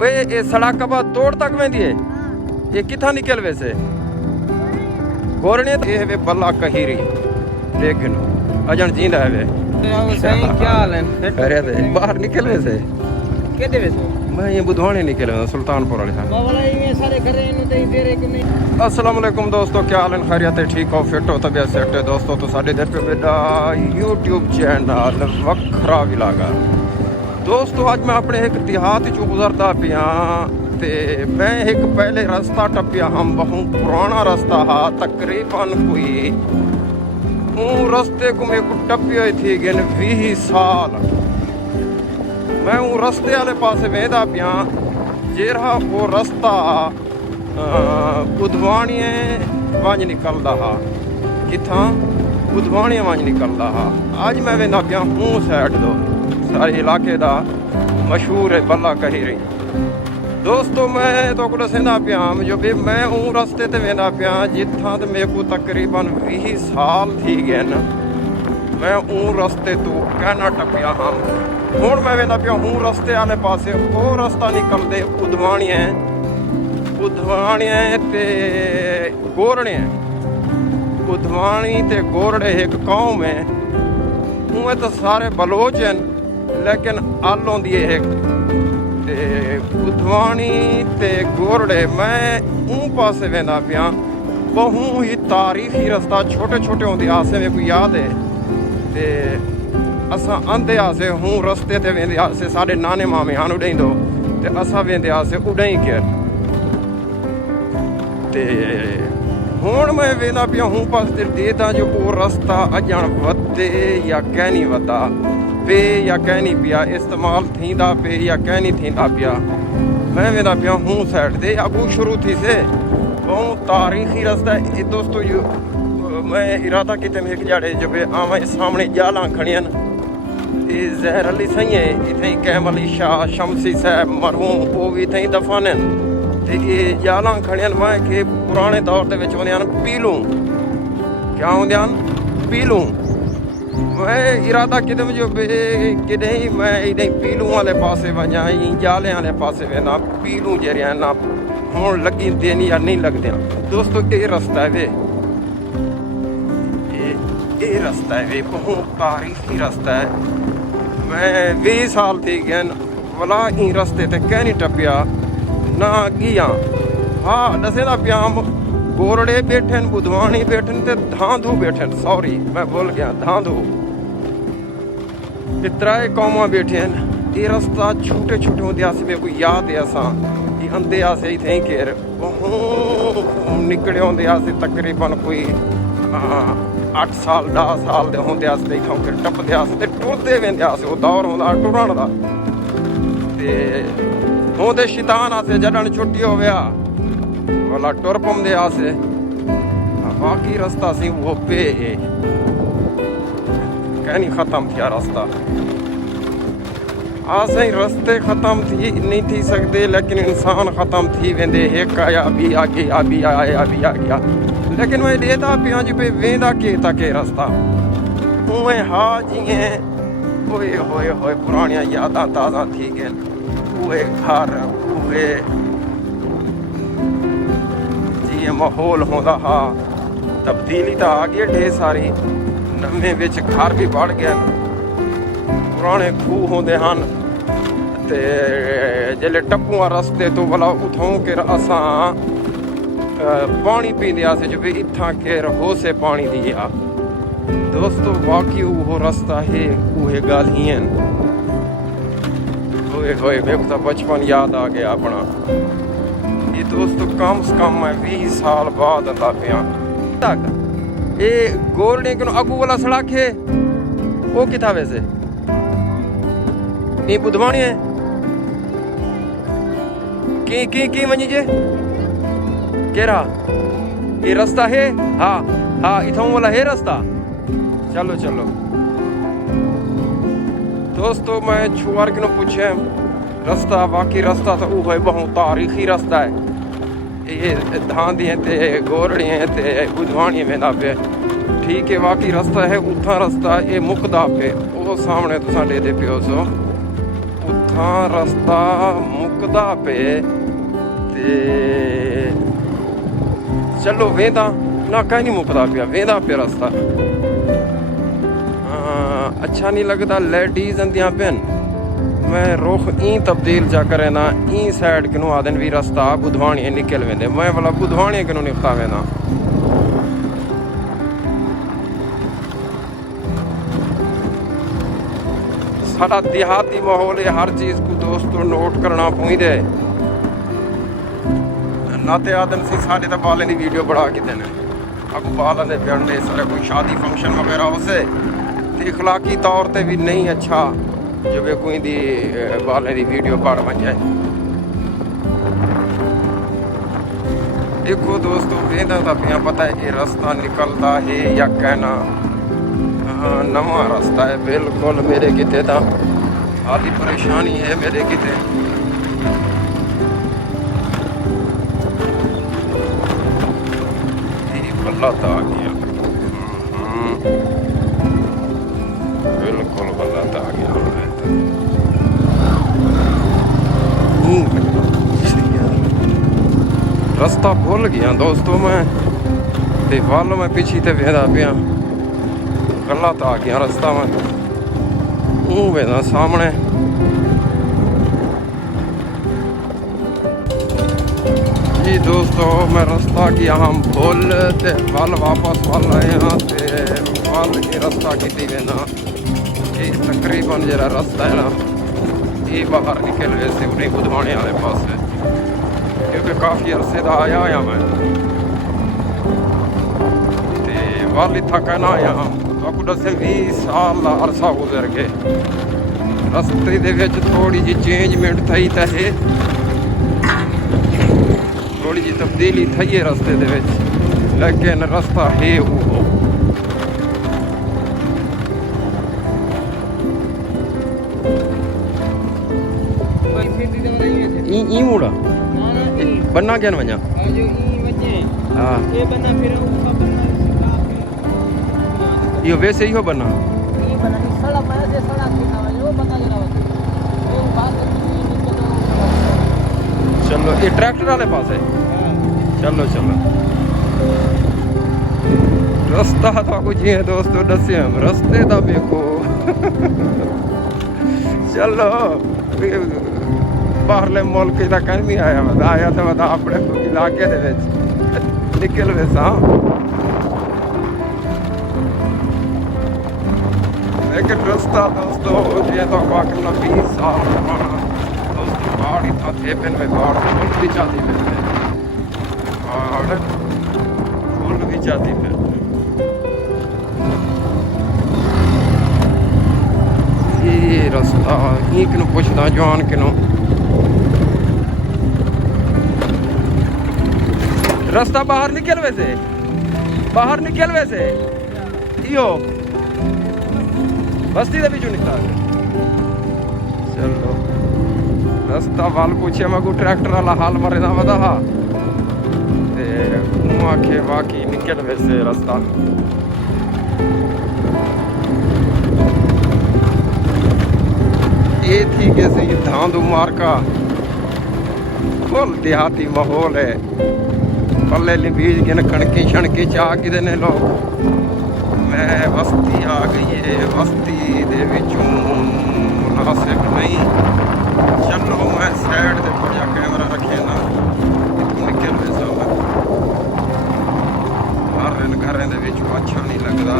वे ये सड़क का तोड़ तक वेंदी है। ये किथा निकल वैसे गोरने ये वे बल्ला कहीरी लेकिन अजन जींदा है वे सही क्या हाल है? अरे थे बाहर निकल वैसे केदे वैसे मैं ये बुधवानी निकल सुल्तानपुर वाले साहब। बाबा ये सारे घर इन दे रे कि नहीं। अस्सलाम वालेकुम दोस्तों, क्या हाल है? खैरियत है? ठीक हो? फिट हो? तबीयत सेट है दोस्तों? तो साढ़े दर पे बेटा यूट्यूब चैनल वखरा विलागा दोस्तों, आज मैं अपने एक देहात चो गुजरता पिया ते मैं एक पहले रास्ता टपिया हम बहुत पुराना रास्ता हा तकरीबन कोई रस्ते को मेरे को टपिया थी गन 20 साल। मैं वो रस्ते वाले पास वेंदा पिया जेरा वो रास्ता बुधवाणी वंज निकलदा हा। किथा बुधवाणी वंज निकलदा हा। आज मैं वेंदा पिया हूँ साइड दो सारे इलाके दा मशहूर है बल्ला कहीरी दोस्तों। मैं तो दसेंदा पिया जो भी मैं ऊ रस्ते ते वेंदा पिया जिथा तो मेरे को तकरीबन 20 साल थी गए न। मैं ऊ रस्ते तो कहना टपिया हम हूँ मैं वेंदा पिया हूँ रस्ते आले पासे वो रास्ता निकलदे बुधवाणी ते गोरणे। बुधवाणी ते गोरड़े एक कौम है उमें तो सारे बलोच हैं लेकिन आल आँदी है एक बुधवाणी ते गोरड़े। मैं ऊँ पासे वेंदा पिया बहु ही तारीखी रास्ता छोटे छोटे होंदे आसे में कोई याद है ते असां आंदे आसे हूँ रस्ते ते वेंदे आसे साढ़े नाने मामे हान उड़ाईंदो ते असां वेंदे आसे उड़ाई केर ते हुण मैं वेंदा पिया हूँ पास ते देदा जो वो रास्ता अजण वधे या कहनी वधा पे या कहनी पिया इस्तेमाल थींदा पे या कहनी थींदा पिया। मैं वेंदा पिया हूँ साइड दे अगू शुरू थी से बहुत तारीखी रास्ता है दोस्तों। यो मैं इरादा किते में एक जाड़े जो पे आवा सामने जाला खड़ियन ये जहर अली सही है इथे कैमल अली शाह शमसी साहब मरहूम वो भी इथे दफानन ते ये जाला खड़ियन मैं के पुराने दौर दे विच होंदे पीलू क्या होंदे पीलू। मैं इरादा किते में जो किते मैं इधे पीलू वाले पासे वजा जाले वाले पासे वेंदा पीलू जरिया ना हुण लगी देनी या नहीं लगदे दोस्तों। ये रास्ता है वे ये रास्ता है वे बहुत तारीखी रास्ता है। मैं 20 साल थी गए भला ई रास्ते ते कह नहीं टपिया ना गिया। हाँ दसेदा पिया गोरड़े बैठे बुधवाणी बैठे ते धांधू बैठे सॉरी मैं बोल गया धांधू त्राए कौमा बैठे हैं। ये रास्ता छोटे छोटे होंदे आसे मेरे को याद है असां ये अंदे आसे इथे घेर निकले होंदे आसे तकरीबन कोई 8 साल 10 साल दे होंदे आसे इथों फिर टपदे आसे ते टुरदे वेंदे आसे वो दौर होंदा टुरन दा ते होंदे शैतान आसे जडन छुट्टी होवया वाला टुर पौंदे आसे। बाकी रास्ता सी वो पे कहनी खत्म थिया रास्ता आसे रास्ते खत्म थी नहीं थी सकते लेकिन इंसान खत्म थी वेंदे एक आया अभी आ गया अभी आया अभी आ गया लेकिन मैं देता पिया जी पे वेंदा के तक रास्ता उए हा जिए होए होए होए पुरानियां यादां ताज़ा थी गए उए घर उए जिए माहौल होंदा हा तब्दीली तो आ गई ढेर सारी नवे विच घर भी बढ़ गए पुराने खूह होंदे हन ते जेल्ले टप्पुआ रस्ते तो भला उठों के असां पानी पींदे आसे जो भी इत्थां केर होसे पानी दिया दोस्तों। बाकी वो रास्ता है उहे गल ही हैं होए होए मेरे को तो बचपन याद आ गया अपना। ये दोस्तों कम से कम मैं 20 साल बाद आता पिया तक ये गोरने के अगू वाला सड़क है वो किथा वैसे नहीं बुधवाणी है की वनी जे केरा ये रास्ता है। हाँ हाँ इथों वाला है रास्ता। चलो चलो दोस्तों मैं छुआर के पूछे रास्ता बाकी रास्ता तो वो है बहुत तारीखी रास्ता है। ये धांधी ते गोरड़ी ते बुधवाणी वेंदा पे ठीक है। बाकी रास्ता है उथा रास्ता ये मुकदा पे वो सामने तुसा दे पियो सो ਥਾਂ ਰਸਤਾ ਮੁੱਕਦਾ ਪਏ ਤੇ ਚਲੋ ਵੇਂਦਾ ਨਾ ਕहीं नहीं मुकदा पिया वेंदा पे रास्ता अच्छा नहीं लगता लेडीज आंदियां पेन मैं रुख ई तब्दील जा करे ना ई साइड किनू आदन भी रास्ता बुधवाणी निकल वेंदे मैं वाला बुधवाणी किनू निकता वेंदा साडा देहाती माहौल है हर चीज को दोस्तों नोट करना पौंदे नाते आदम सी साडे ते बाले दी वीडियो बड़ा के देने अगू बाल ने पिंड सारे कोई शादी फंक्शन वगैरह उसे इखलाकी तौर पे भी नहीं अच्छा जो वे कोई दी बाले दी वीडियो पाड़ बन जाए देखो दोस्तों वेंदा ता पिया पता है कि रास्ता निकलता है या कहना नवा रास्ता है बिल्कुल मेरे किते ता आधी परेशानी है मेरे किते गलत आ गया बिल्कुल गलत आ गया रास्ता भूल गया दोस्तों मैं ते वाल मैं पीछे ते वेंदा पिया गलत आ गया रास्ता में वेंदा सामने जी दोस्तों मैं रास्ता किया हम भूल ते वल वापस वल आए हाँ ते वल ये रास्ता की वेना ये तकरीबन जरा रास्ता है ना ये बाहर निकल वैसे उन्हें बुधवाने वाले पास है क्योंकि काफ़ी अरसे का आया मैं ते वल इतना कहना आया आपको दसे 20 साल का अरसा गुजर गए रस्ते दे विच थोड़ी जी चेंजमेंट थी तो है थोड़ी जी तब्दीली थी है रास्ते दे विच लेकिन रास्ता है वो ई मुड़ा बन्ना क्या वजा हाँ यो वैसे ही हो बन्ना चलो ये ट्रैक्टर वाले पास है चलो चलो रास्ता तो कुछ है दोस्तों दसे हम रास्ते का देखो चलो बाहरले मुल्क का कहीं नहीं आया तो अपने इलाके निकल वैसा लेकिन रास्ता दोस्तों ये तो वाकई 20 साल पुराना दोस्तों बाढ़ इतना थे पेन में बाढ़ फुल भी जाती पे बाढ़ फुल भी जाती पे ये रास्ता ही किनू पुछदा जवान किनू रास्ता बाहर निकल वैसे यो बस्ती दे बिचों निकला चलो रास्ता वाल पूछे मैं को ट्रैक्टर वाला हाल मरे दा वदा हा ते आखे वाकई निकल वैसे रास्ता ये थी कैसे ये धांधू मार का फुल देहाती माहौल है पल्ले बीज के कणकी छणकी चाह कि ने लोग मैं बस्ती आ गई है बस्ती दे विचों मुनासिब नहीं चलो मैं साइड से थोड़ा कैमरा रखे ना निकल वैसा हर घर दे विचों अच्छा नहीं लगता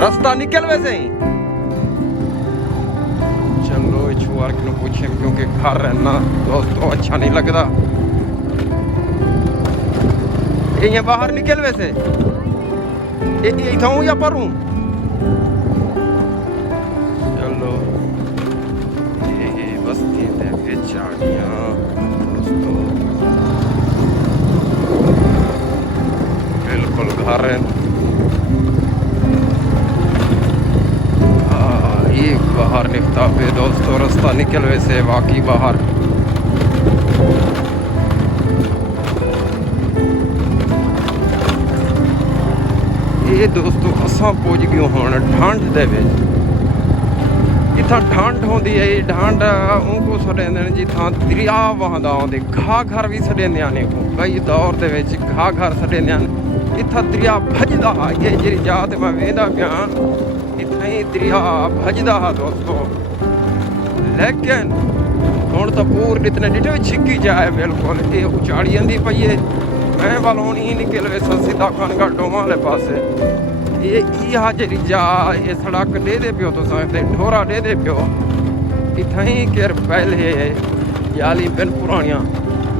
रास्ता निकल वैसे ही चलो छुआर को पूछे क्योंकि घर रहना दोस्तों अच्छा नहीं लगता ये बाहर निकल वैसे इथाऊं या पर हूँ चलो ये बस्ती दे विच आ गया दोस्तों बिल्कुल घर है ये बाहर निकता पे दोस्तों रास्ता निकल वैसे वाकई बाहर ਇਹ ਦੋਸਤੋ ਅਸਾਂ ਪੁੱਜ ਗਏ ਹੁਣ ਠੰਡ ਦੇ ਵਿੱਚ। ਜਿੱਥਾਂ ਠੰਡ ਹੁੰਦੀ ਹੈ ਇਹ ਠੰਡ ਉਹ ਸਾਡੇ ਨੇ ਜਿੱਥਾਂ ਦਰਿਆ ਵਹਾਂਦਾ ਆਉਂਦੇ ਘਾ ਘਰ ਵੀ ਸਾਡੇ ਨਿਆਣੇ ਕੋ ਕਈ ਦੌਰ ਦੇ ਵਿੱਚ ਘਾ ਘਰ ਸਾਡੇ ਨਿਆਣੇ ਇੱਥਾ ਦਰਿਆ ਭਜਦਾ ਹੈ। ਇਹ ਜਿਹੜੀ ਜਾ ਤੇ ਮੈਂ ਵੇਖਦਾ ਪਿਆ ਇੱਥੇ ਹੀ ਦਰਿਆ ਭਜਦਾ ਹੈ ਦੋਸਤੋ। ਲੇਕਿਨ ਹੁਣ ਤਾਂ ਪੂਰ ਇਤਨੇ ਡਿਟੇ ਛਿੱਕੀ ਜਾਏ ਬਿਲਕੁਲ ਇਹ ਉਚਾੜੀ ਜਾਂਦੀ ਪਈ ਹੈ। ਮੈਂ ਵੱਲ ਹੁਣ ਹੀ ਨਿਕਲ ਵੇ ਸਿੱਧਾ ਖਾਨਗਾ ਡੋਮਾਂ ਵਾਲੇ ਪਾਸੇ ਇਹ ਆ ਜਿਹੜੀ ਜਾ ਇਹ ਸੜਕ ਦੇ ਪਿਓ ਤੋਂ ਸਕਦੇ ਠੋਰਾ ਦੇ ਪਿਓ ਇੱਥੇ ਹੀ ਕਿਰ ਪਹਿਲੇ ਯਾਲੀ ਬਿਨ ਪੁਰਾਣੀਆਂ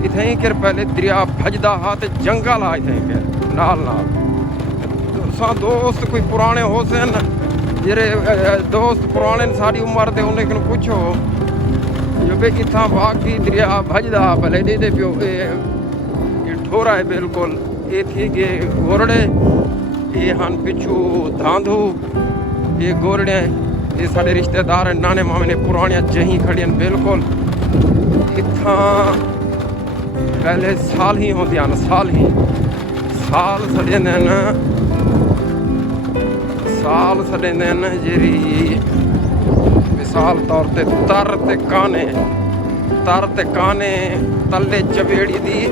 ਇੱਥੇ ਹੀ ਕਿਰ ਪਹਿਲੇ ਦਰਿਆ ਭਜਦਾ ਹਾ ਤੇ ਜੰਗਲ ਆ ਇੱਥੇ ਫਿਰ ਨਾਲ ਸਾ ਦੋਸਤ ਕੋਈ ਪੁਰਾਣੇ ਹੋ ਸਨ ਜਿਹੜੇ ਦੋਸਤ ਪੁਰਾਣੇ ਨੇ ਸਾਡੀ ਉਮਰ ਦੇ ਉਹਨੇ ਨੂੰ ਪੁੱਛੋ ਜੋ ਵੀ ਇੱਥਾਂ ਵਾਕਈ ਦਰਿਆ ਭਜਦਾ ਭਲੇ ਦੇ ਪਿਓ ਇਹ ਠੋਰਾ ਹੈ ਬਿਲਕੁਲ ਇਹ ਥੀ ਗਏ ਗੋਰੜੇ ਇਹ ਹਨ ਪਿੱਛੂ ਧਾਂਧੂ ਇਹ ਗੋਰੜੇ ਇਹ ਸਾਡੇ ਰਿਸ਼ਤੇਦਾਰ ਨਾਨੇ ਮਾਮੇ ਨੇ ਪੁਰਾਣੀਆਂ ਜਹੀਂ ਖੜੀਆਂ ਬਿਲਕੁਲ ਇੱਥਾਂ ਪਹਿਲੇ ਸਾਲ ਹੀ ਹੁੰਦੇ ਹਨ ਸਾਲ ਸਾਡੇ ਨੇ ਜਿਹੜੀ ਮਿਸਾਲ ਤੌਰ ਤੇ ਤਰ ਤੇ ਕਾਨੇ ਤੱਲੇ ਚਵੇੜੀ ਦੀ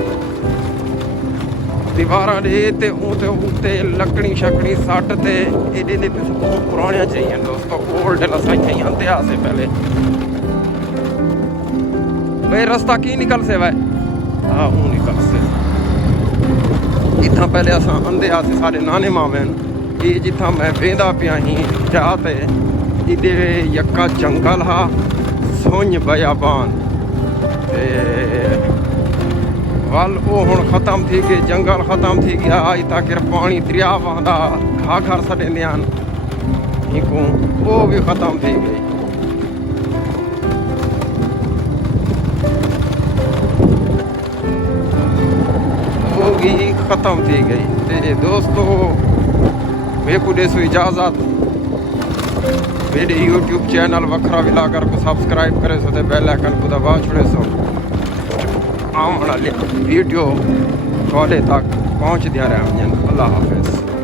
ਦੀਵਾਰਾਂ ਦੇ ਤੇ ਉਹਦੇ ਉੱਤੇ ਲੱਕੜੀ ਛਕੜੀ ਸੱਟ ਤੇ ਇਹਦੇ ਦੇ ਪੁਰਾਣੀਆਂ ਚਾਹੀਆਂ ਦੋਸਤੋ ਓਲਡ ਲਸਾਂ ਚਾਹੀਆਂ ਤੇ ਆਸੇ ਪਹਿਲੇ ਵੇ ਰਸਤਾ ਕੀ ਨਿਕਲ ਸੇ ਵੇ ਉਹ ਨਿਕਲ ਸੇ ਇੱਥਾਂ ਪਹਿਲੇ ਅਸਾਂ ਆਂਦੇ ਆਸੇ ਸਾਡੇ ਨਾਨੇ ਮਾਵੇਂ ਇਹ ਜਿੱਥਾਂ ਮੈਂ ਵੇਂਦਾ ਪਿਆ ਹੀ ਜਾ ਤੇ ਇਹਦੇ ਯੱਕਾ ਜੰਗਲ ਹਾ ਸੁੰਝ ਬਿਆਬਾਨ ਤੇ ਵੱਲ ਉਹ ਹੁਣ ਖਤਮ ਥੀ ਗਏ ਜੰਗਲ ਖਤਮ ਥੀ ਗਿਆ ਅੱਜ ਤੱਕ ਪਾਣੀ ਦਰਿਆ ਵਹਦਾ ਘਾ ਘਰ ਸਾਡੇ ਨਿਆਨ ਇੱਕੋ ਉਹ ਵੀ ਖਤਮ ਥੀ ਗਈ ਉਹ ਵੀ ਖਤਮ ਥੀ ਗਈ ਤੇ ਦੋਸਤੋ मेरे को दे सो इजाज़त मेरे YouTube चैनल वखरा विलागर को सब्सक्राइब करे सो ते बेल आइकन को दबा छोड़े सो आने वाली वीडियो कॉले तक पहुँच दिया रहे अल्लाह हाफिज़।